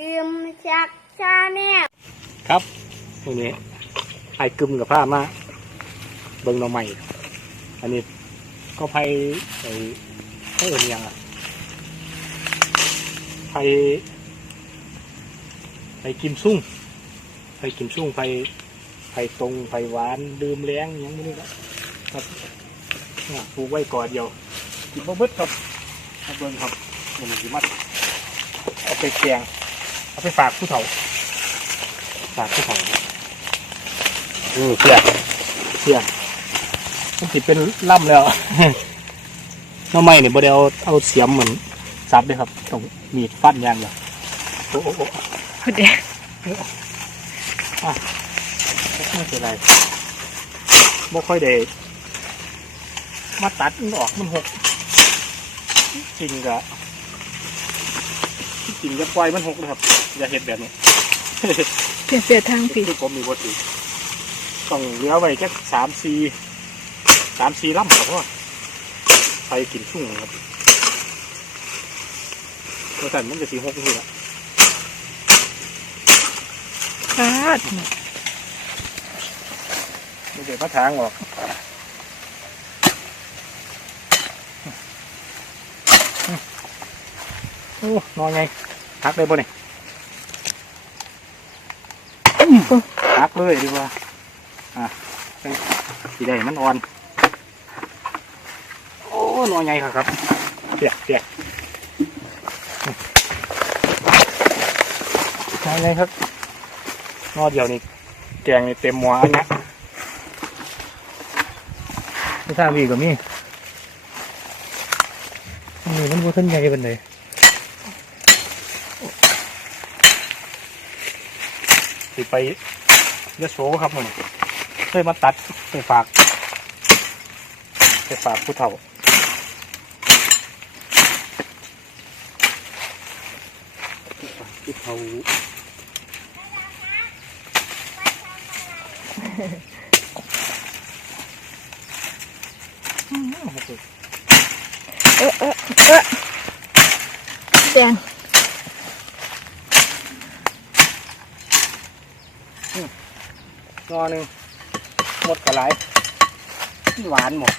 กิมชักชาแนลครับตรงนี้ไอ้กึมกับผ้ามาเบิ่งหน่อใหม่ อันนี้ก็ไผ่ไอ้ไผ่เอื่นยังอะไผ่ไผ่กิมซุ่งไผ่กิมซุ่งไผ่ไผ่ตรงไผ่หวานดื่มแรงหยังไม่รู้ครับครับเนี่ยปลูกไว้ก่อนเดียวกินบ่เบิดครับเบิ่งครับมันสิมัดเอาไปแกง เอาไปฝากผู้เฒ่า ฝากผู้เฒ่าอือเสียเสียมันติดเป็นล่ำแล้วหน้อไม้เนี่ยบ่ได้เอาเอาเสียมเหมือนซับเลยครับต้องมีดฟันอย่างเดียวโอ้โอ้โอ้พอดีไม่เป็นไรบ่ค่อยได้มาตัดมันออกมันหกจริงกะ จริงจะปล่อยมันหกเลยครับ อย่าเห็ดแบบนี้เปลี่ยนเสียทางผิดที่ผมมีบทอีกต้องเหลือไว้แค่สามสี่สามสี่ลำครับเพราะว่าไปกินชุ่งครับเพราะฉะนั้นมันจะสีหกนี่แหละพลาดมันจะมาทางออกโอ้นอนไง พักเลยบ่เนี่ยพักเลยดีกว่า อะสีได้มันอ่อน โอ้นอนไงครับครับเปียกเปียกนอนไงครับนอเดียวนี่แกงนี่เต็มหม้ออันเนี้ยไม่ทราบอีกก็มีอันนี้มันบ่ทันใหญ่เปานใด สิไปยะโสครับมันเลยมาตัดไปฝากไปฝากผู้เฒ่าผู้เฒ่าอืมเออเออเออแดง งอหนึ่งหมดกระไรหวานหมด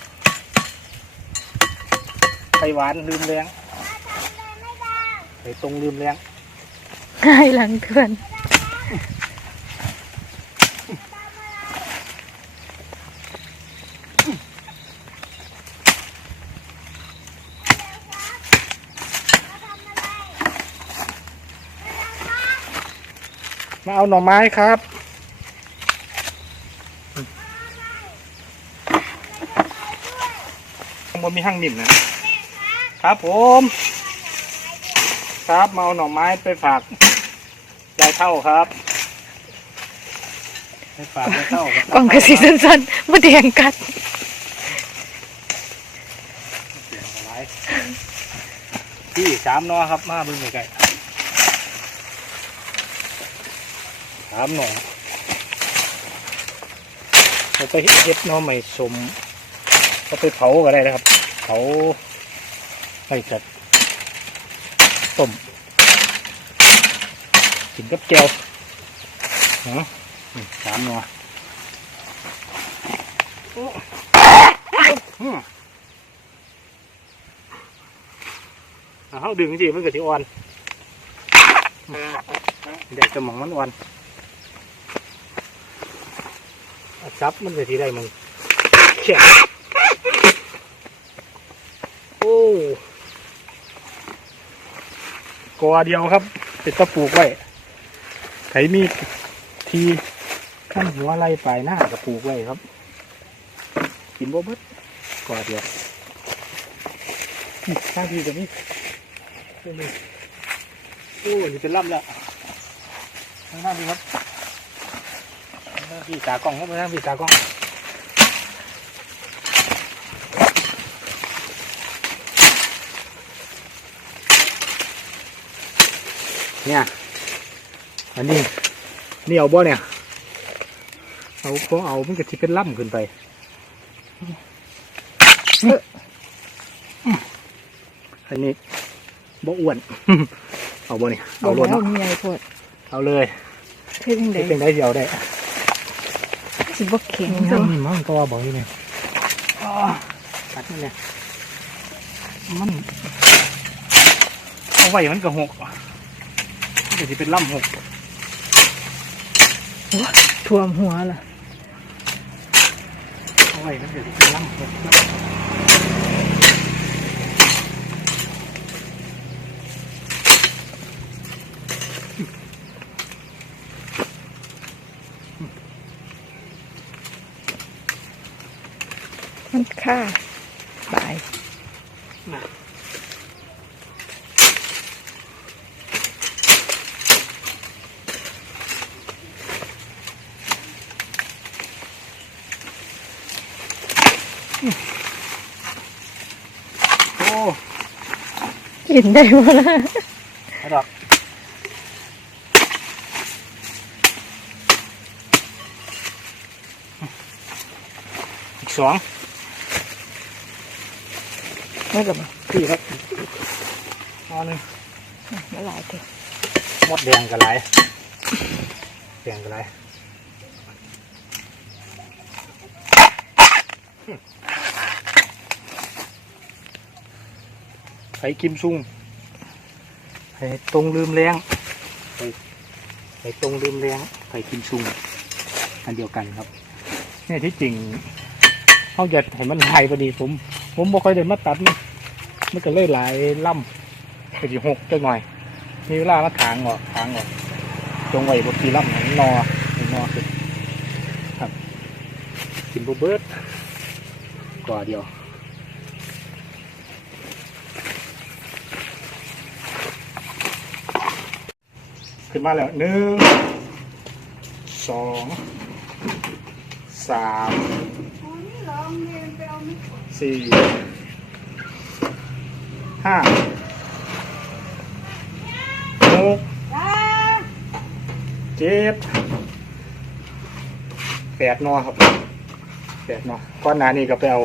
ไปหวานลืมแรงไปตรงลืมแรงง่ายหลังเกินมาเอาหน่อไม้ครับ มันมีห้างนิ่มนะครับผม ครับมาเอาหน่อไม้ไปฝากยายเท่าครับไปฝากยายเท่าครับกล่องกระสีสั้นๆมาแดงกัดเสียงอะไรพี่สามหนอครับมาเบึงไกลๆสามหนอเราไปเฮ็ดหนอใหม่สมเราไปเผาก็ได้นะครับ เผาไปจัดต้มกินกับแก้วเนาะสามหนอโอ้อืมอ่าเขาดึงสิมันก็สิอ่อนเด็กจะมองมันอ่อนซับมันก็สิได้มึงแข็งโอ้ กอเดียวครับ เป็นตะปูกไว้ไถมีทีขั้นหัวไล่ปลายหน้ากระปูกไว้ครับ กินบ่เบิดกอเดียวข้างทีกับนี่โอ้นี่เป็นล่ำแล้วทางหน้าพี่ครับทางหน้าพี่ตากล้องครับทางหน้าพี่ตากล้อง เนี่ยอันนี้นี่เอาบ่เนี่ย เอาพอเอามันก็ที่เป็นล่ำขึ้นไปอันนี้บ่อ้วน เอาบ่นี่บเอาอกรถแล้วเนาะมีใหญ่โพดเอาเลยเท่จังไดเฮ็ดจังได้เดียวได้สิบ่แข็งนี่เนาะมันก็ว่าบอกอยู่เนี่ยอ๋อตัดนี่เนี่ยมันเอาไว้มันก็หกมัน ก็จะเป็นล่ำหกท่วมหัวล่ะเอาไว้มันก็จะเป็นล่ำหกมันค่าตาย โอ้กินได้บ่ล่ะไม่ดอกอีกสองไม่กับบ่พี่ครับเอาหนึ่งไม่หลายเถอะหมดแดงกันไรแดงกันไร ไปกิมซุ่งไปตรงลืมแรงไปไปตรงลืมแรงไปกิมซุ่งอันเดียวกันครับเนี่ยที่จริงเขาจะให้มันหายพอดีผม ผมบ่ค่อยได้มาตัดมันมันก็เลยหลายล่ำก็จะหกจังหน่อยมีเวลามาถางออกถางออกจงไว้บนทีล่ำหนังนอหนอขึ้นครับกินบุเบิดก่อเดียว ขึ้นมาแล้วหนึ่งสองสามสี่ห้าหกเจ็ดแปดนอครับแปดนอก้อนหนานี่ก็ไปเอา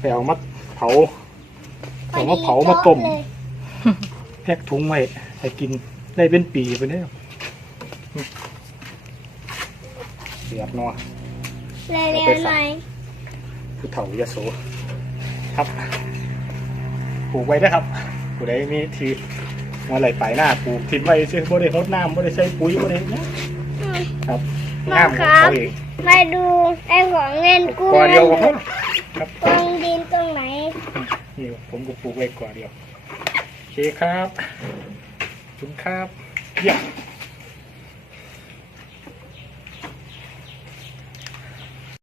ไปเอามาเผาเอามาเผามาต้มเลยแพ็กถุงไว้ให้กิน ได้เป็นปีไปแล้วเสียบนัวเลยเรียนหน่อยผู้เฒ่ายโสครับปลูกไว้นะครับผู้ใดมีทีมาไหลไปหน้าปลูกทิ้งไว้ซื้อบ่ได้รดน้ำบ่ได้ใส่ปุ๋ยบ่ได้หยังครับน้องน้ำคของรับเขาเองมาดูไอ้ของเงินกู้ก่อเดียวก็พอเงินครับตรงดินตรงไหนนี่ผมก็ปลูกไว้ก่อเดียวโอเคครับขอบ คุณครับเยี่ย